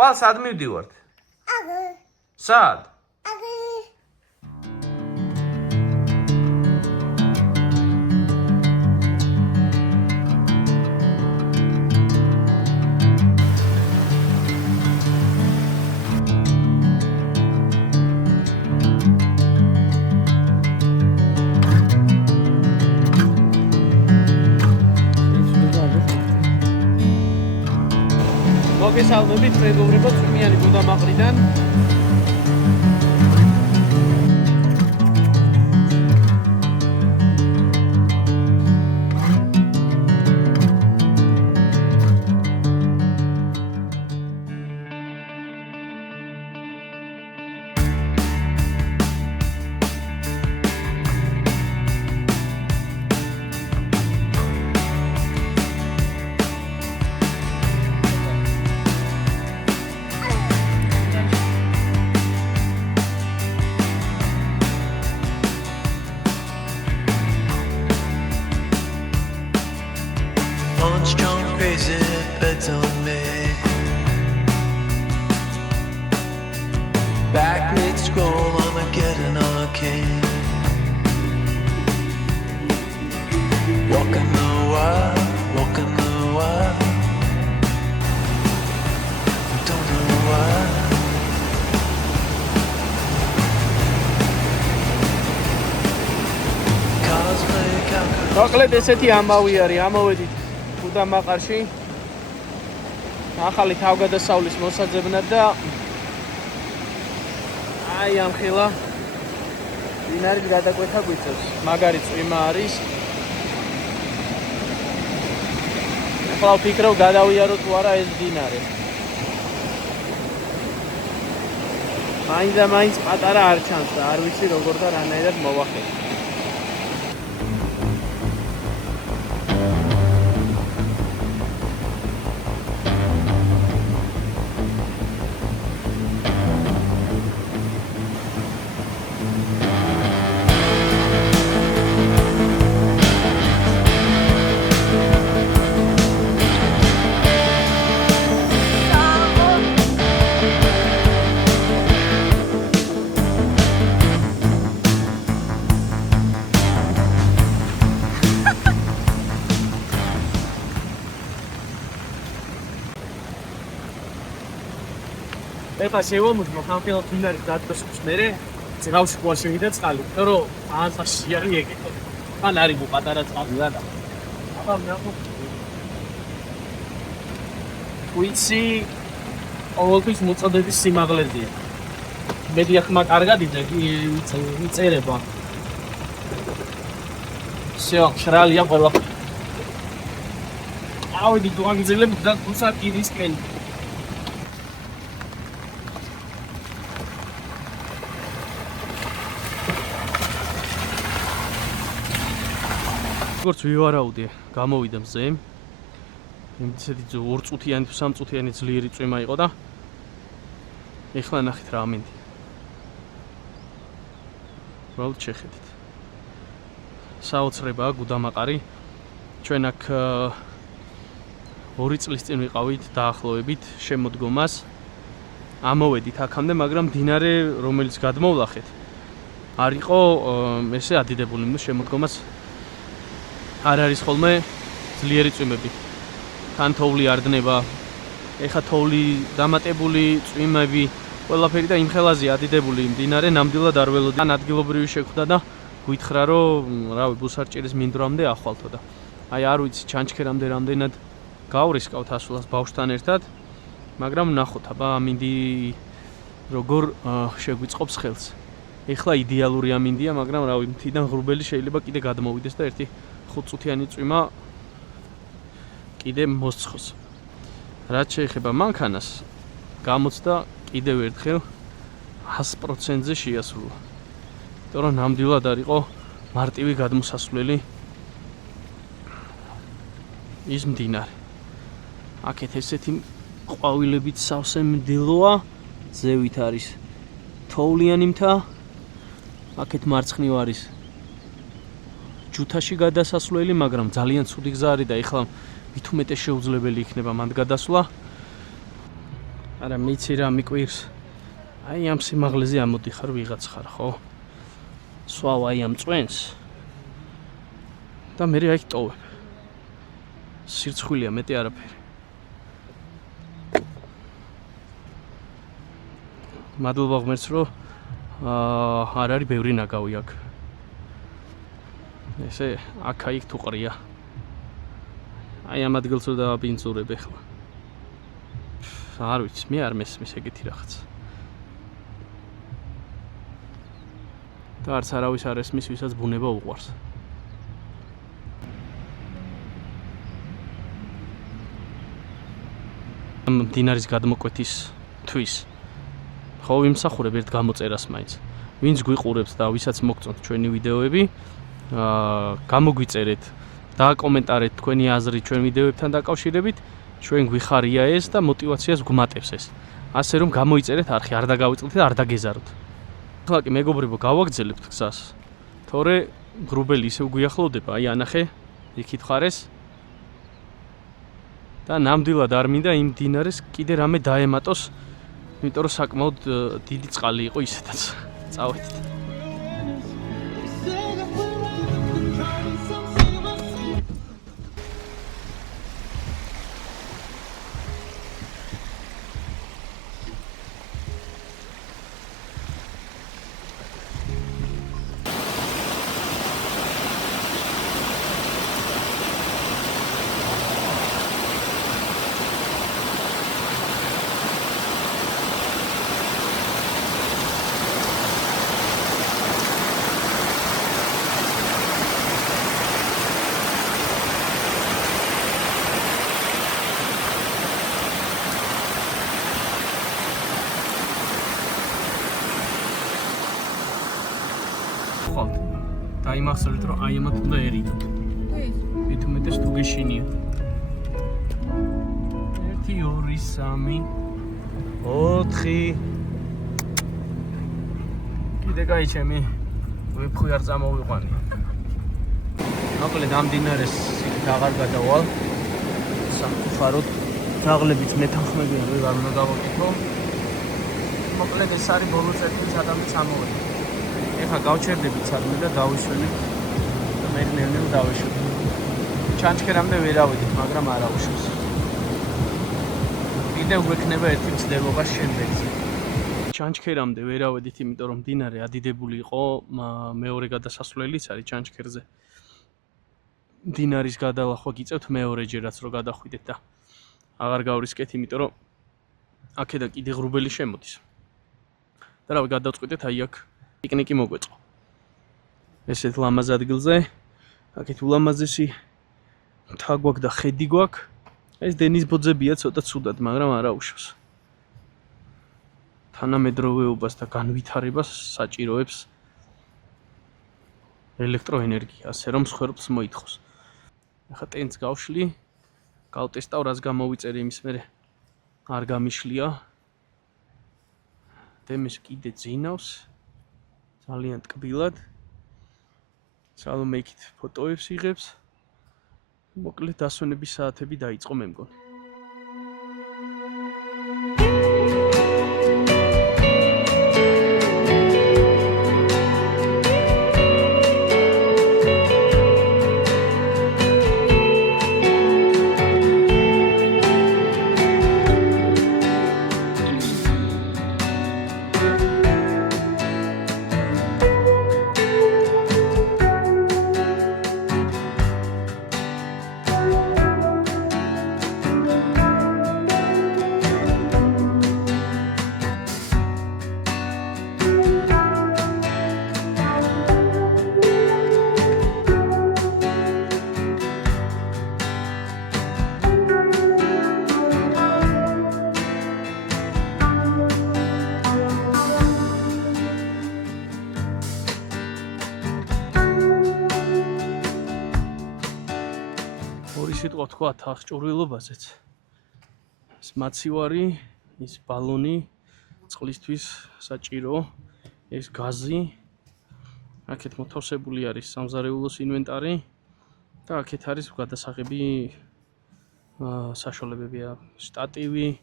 ხვალ სად მივდივართ? სად? მოგესალმებით მეგობრებო, წვიმიანი გუდამაყრიდან. Lunch gone crazy, beds on me. Back mid scroll, I'ma get an arcade. Walking the wild, walking the wild. Don't know why. Cosplay calculator. მოკლედ ესეთი ამბავი არის, ამოვედით გუდამაყარში. ახალი თავგადასავლის მოსაძებნად და აი ამ ხილა დინარის გადაკვეთა გვიწევს. მაგარი წვიმა არის. ახლა ვფიქრობ გადავიარო თუ არა ეს დინარე. მაინც პატარა არ ჩანს და არ ვიცი როგორ და რანაირად მოვახერხო. ეხლა შევამოწმო ხანხილად დინარის დადგმის მერე ძრავში ყვა შევიდა წყალი, იმიტომ რომ ანსაში არის ეგეთო. ან არის პატარა წყალი და აბა მეახო ვიცი ყოველთვის მოწოდების სიმაღლეზეა. მედია ხმა კარგად იწერება. всё, შრალია ყველა. ავედი თუ აგიძლებ და თუცა პირისკენ. როგორც ვივარაუდე, გამოვიდა მზე. ისეთი 2 წუთიანი თუ 3 წუთიანი ძლიერი წვიმა იყო და ეხლა ნახეთ რა ამინდი. უბრალოდ შეხედეთ. საოცრებაა გუდამაყარი. ჩვენ აქ 2 წლის წინ ვიყავით დაახლოებით შემოდგომას. ამოვედით აქამდე, მაგრამ დინარე, რომელიც გადმოვლახეთ, არ იყო ესე ადიდებული, შემოდგომას არ არის ხოლმე ძლიერი წვიმები. თან თოვლი არ დნება. ეხა თოვლი დამატებული წვიმები, ყველაფერი და იმ ხელაზეა ადიდებული მდინარე, ნამდვილად არ ველოდი. ან ადგილობრივი შეხვდა და გვითხრა, რომ რავი, ბუსარჭირის მინდვრამდე ახვალთო და აი არ ვიცი ჩანჩქერამდე რამდენად გავრისკავთ ასულას ბავშვთან ერთად, მაგრამ ნახოთ, აბა ამინდი როგორ შეგვიწყობს ხელს. ეხლა იდეალური ამინდია, მაგრამ რავი, მთიდან ღრუბელი შეიძლება კიდე გადმოვიდეს და ერთი 5 წუთიანი წვიმა კიდე მოსცხოს. რაც შეეხება მანქანას, გამოცდა კიდევ ერთხელ 100%-ზე შეასრულა. იმიტომ რომ ნამდვილად არ იყო მარტივი გადმოსასვლელი ის მდინარე. აქეთ ესეთი ყვავილებით სავსე მდელოა, ზევით არის თოვლიანი მთა, აქეთ მარცხნივ არის ჯუთაში გადასასვლელი, მაგრამ ძალიან ცუდი გზა არის და ეხლა მით უმეტეს შეუძლებელი იქნება მანდ გადასვლა. არა მიცი რა მიკვირს. აი ამ სიმაღლეზე ამოდიხარ ვიღაც ხარ, ხო? სვავ აი ამ წვენს. და მე აი ტოვებ. სირცხვილია მეტი არაფერი. მადლობა ღმერთს რომ არ არის ბევრი ნაგავი აქ. ესე აქ-იქ თუ ყრია. აი ამ ადგილს რომ დავაბინძურებ ახლა. არ ვიცი, მე არ მესმის ეგეთი რაღაც. და არც არავის არ ესმის, ვისაც ბუნება უყვარს. მდინარის გადმოკვეთის თვის. ხო ვიმსახურებ ერთ გამოწერას მაინც. ვინც გვიყურებს და ვისაც მოგწონთ ჩვენი ვიდეოები, გამოგვიწერეთ, დააკომენტარეთ თქვენი აზრი ჩვენ ვიდეოებთან დაკავშირებით, ჩვენ გვიხარია ეს და мотивაციას გვმატებს ეს. ასე რომ გამოიწერეთ არხი, არ დაგავიწყდით და არ დაგეზაროთ. ახლა კი მეგობრებო, გავაგრძელებთ გზას. თორე ღრუბელი ისევ გვიახლოვდება, აი ანახე, იქით ხარეს. და ნამდვილად არ მინდა იმ დინარეს კიდე რამე დაემატოს, იმიტომ რომ საკმაოდ დიდი წყალი იყო ისედაც. წავედით. დაიმახსოვრეთ რომ აი ამათ უნდა ერიდოთ. მით უმეტეს თუ გეშინიათ. 1 2 3 4 კიდე კაი ჩემი ვიფხვი არ წამოვიყვანი. მოკლედ ამ დინარეს აღარ გადავალ. სამწუხაროდ ძაღლებიც მეთანხმებიან რომ არ უნდა გავაკეთო. მოკლედ ეს არის ბოლო წერტილი სადამაც ამოვედი. ეხლა გავჩერდებით სადმე და დავიშვენებ და მე ნელ-ნელ დავიშვებ. ჩანჩქერამდე ვერ ავიდით, მაგრამ არ აუშვეს. კიდევ გვექნება ერთი მცდელობა შემდეგზე. ჩანჩქერამდე ვერ ავედით, იმიტომ რომ მდინარე ადიდებული იყო, მეორე გადასასვლელიც არის ჩანჩქერზე. მდინარის გადალახვა გიწევთ მეორეჯერაც რო გადახვიდეთ და აღარ გავრისკეთ, იმიტომ რომ აქედა კიდე ღრუბელი შემოდის. და რავი, გადავწყვიტეთ აი აქ პიკნიკი მოგვეწყო. ესეთ ლამაზ ადგილზე, აქეთ ულამაზესი მთა გვაქვს და ხედი გვაქვს. ეს დენის ბოძებია ცოტა ცუდად, მაგრამ არ აუშვს. თანამედროვეობას და განვითარებას საჭიროებს ელექტროენერგია, ასე რომ მსხვერპლს მოითხოვს. ახლა ტენს გავშლი, გავტესტავ რას გამოვიწერე იმის მერე არ გამიშლია. დემეს კიდე ძინავს. ძალიან ტკბილად. სალომე იქით ფოტოებს იღებს. მოკლედ დასვენების საათები დაიწყო მე მგონი. სიტყვა თქვა თახჭურვილობაზეც. ეს მაცივარი, ის ბალონი, წყლისთვის საჭირო, ეს გაზი. აქეთ მოთავსებული არის სამზარეულოს ინვენტარი და აქეთ არის გადასაღები საშუალებებია, შტატივი,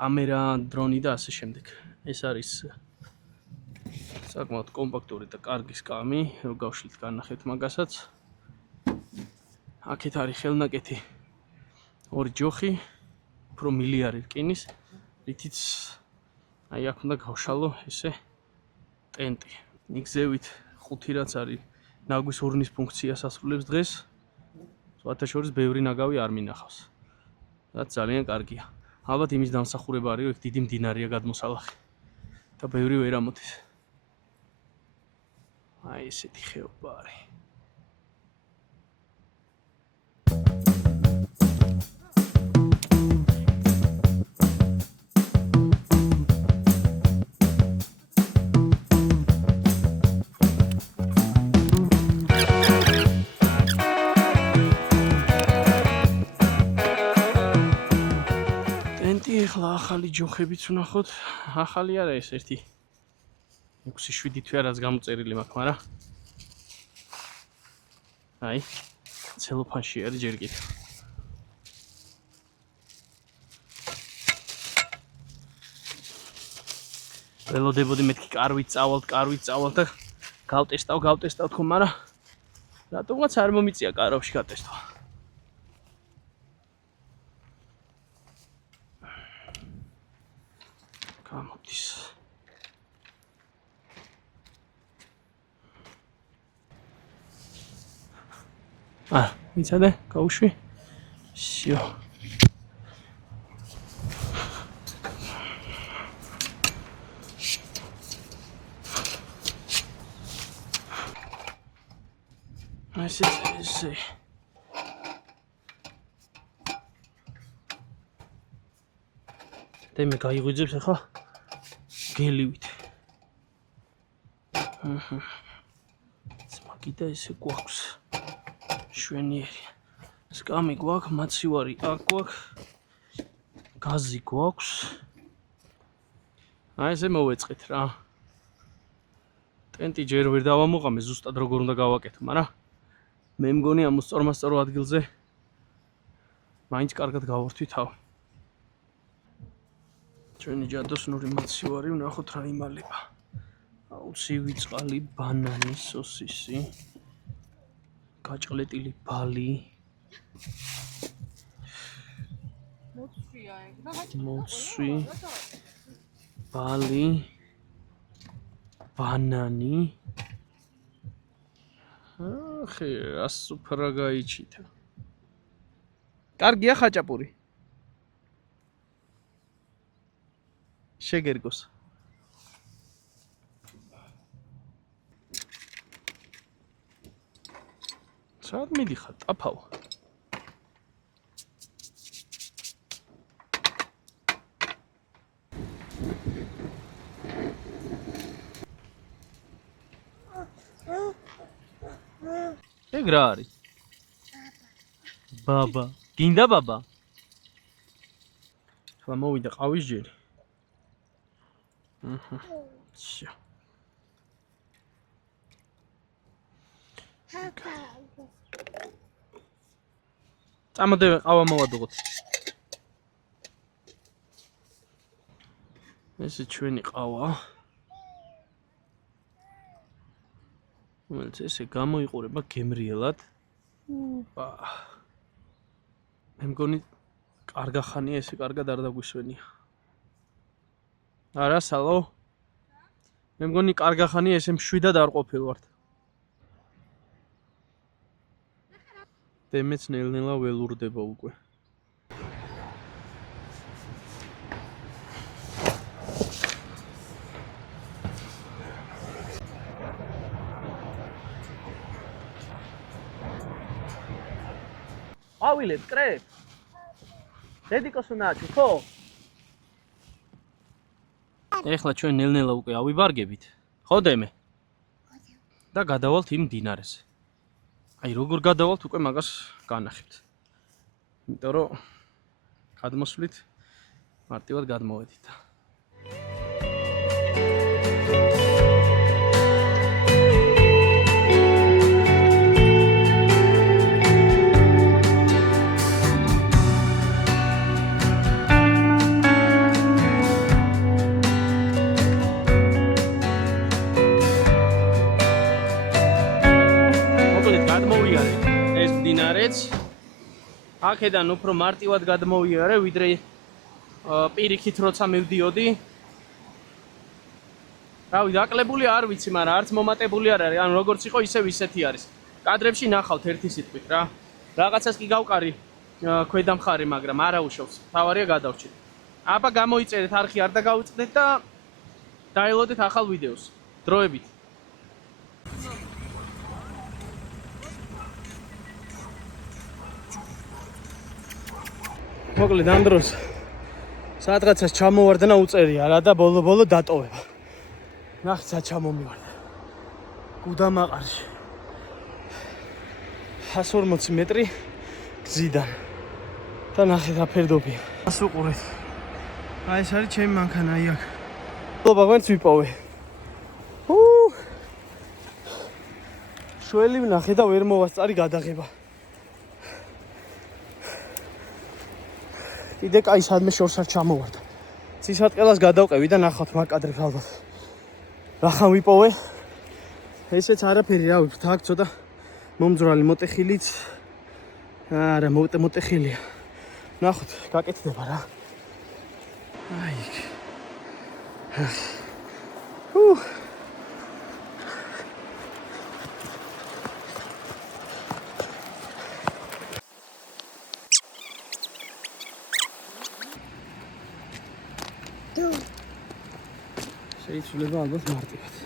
კამერა, დრონი და ასე შემდეგ. ეს არის საკმაოდ კომპაქტური და კარგი სკამი, რო გავშლით განახეთ მაგასაც. აქეთ არის ხელნაკეთი ორი ჯოხი, უფრო მილიარი რკინის, რითიც აი აქ უნდა გავშალო ესე ტენტი. მიგზევით ხუთი რაც არის ნაგვის ურნის ფუნქციას ასრულებს დღეს. სხვათა შორის ბევრი ნაგავი არ მინახავს. რაც ძალიან კარგია. ალბათ იმის დამსახურება არის, რომ დიდი მდინარეა გადმოსალახი და ბევრი ვერ ამოდის. აი ესეთი ხეობა არის. ეხლა ახალი ჯოხებიც ვნახოთ. ახალი არა ეს ერთი 6-7 თვე რაც გამოწერილი მაქვს, მაგრამ აი ცელოფანში არის ჯერ კიდევ. ველოდებოდი მეთქი კარვით წავალ და გავტესტავ თქო, მაგრამ რატომღაც არ მომიწია კარავში გატესტვა. გამოდის. მიცადე, გავუშვი. всё. ესე. მე გაიღვიძებს ახლა გელივით. მაგიდა ესე გვაქვს. შვენიერი. სკამი გვაქვს, მაცივარი აქ გვაქვს. გაზი გვაქვს. აი ესე მოვეწყეთ რა. ტენტი ჯერ ვერ დავამოყამე, ზუსტად როგორ უნდა გავაკეთო, მაგრამ მე მგონი ამ სწორმასწორო ადგილზე მაინც კარგად გავართვი თავი. ჩვენი ჯადოსნური მაცივარი ვნახოთ რა იმალება. აუცივი წყალი, ბანანი, სოსისი, გაჭყლეტილი ბალი. მოცვი, ბალი, ბანანი. ახე, ასუფრა გაიჩითა. კარგია ხაჭაპური. შეგერგოს. სად მიდიხარ, ტაფავ. ეგ რა არის? ბაბა. გინდა ბაბა? ხლა მოვიდა ყავის ჯერი. всё. წამოდე ყავა მოვადუღოთ. ესე ჩვენი ყავა. რომელიც ესე გამოიყურება გემრიელად. ოპა. მე მგონი კარგა ხანია ესე კარგად არ დაგვისვენია. არა, სალო. მე მგონი კარგა ხანია ესე მშვიდად არ ყოფილ ვართ. დემეც ნელ-ნელა ველურდება უკვე. ავილებ, კრებ. დედიკოს უნაჩუ, ხო? ეხლა ჩვენ ნელ-ნელა უკვე ავიბარგებით. ხო დემე? და გადავალთ იმ მდინარეზე. აი როგორ გადავალთ უკვე მაგას განახებთ. იმიტომ რომ გადმოსვლით მარტივად გადმოვედით. აქედან უფრო მარტივად გადმოვიარე, ვიდრე პირიქით როცა მივდიოდი. რავი, დაკლებული არ ვიცი, მაგრამ არც მომატებული არ არის. ანუ როგორც იყო, ისევ ისეთი არის. კადრებში ნახავთ ერთი სიტყვით რა. რაღაცას კი გავყარი ქვედა მხარე, მაგრამ არა უშოვს. თავარია გადავრჩით. აბა გამოიწერეთ, არხი არ დაგავიწყდეთ და დაელოდეთ ახალ ვიდეოს. დროებით. მოკლედ ამ დროს სადღაცას ჩამოვარდნა უწერია რა და ბოლო-ბოლო დატოვება. ნახეთ სად ჩამომივარდა. გუდამაყარში. 140 მეტრი გზიდან. და ნახეთ რა ფერდობია. ასე უყურეთ. აი ეს არის ჩემი მანქანა, აი აქ. ლობა ვერც ვიპოვე. შველი ვნახე და ვერ მოვასწარი გადაღება. კიდე კაი სადმე შორს არ ჩამოვარდა. ცისარტყელას გადავყევი და ნახავთ მაკადრებს ალბათ. რახან ვიპოვე? ესეც არაფერი, რავი, აქ ცოტა მომძვრალი მოტეხილიც. არა, მოტეხილია. ნახოთ, გაკეთდება რა. აი იქ. შეიძლება ალბათ მარტივად.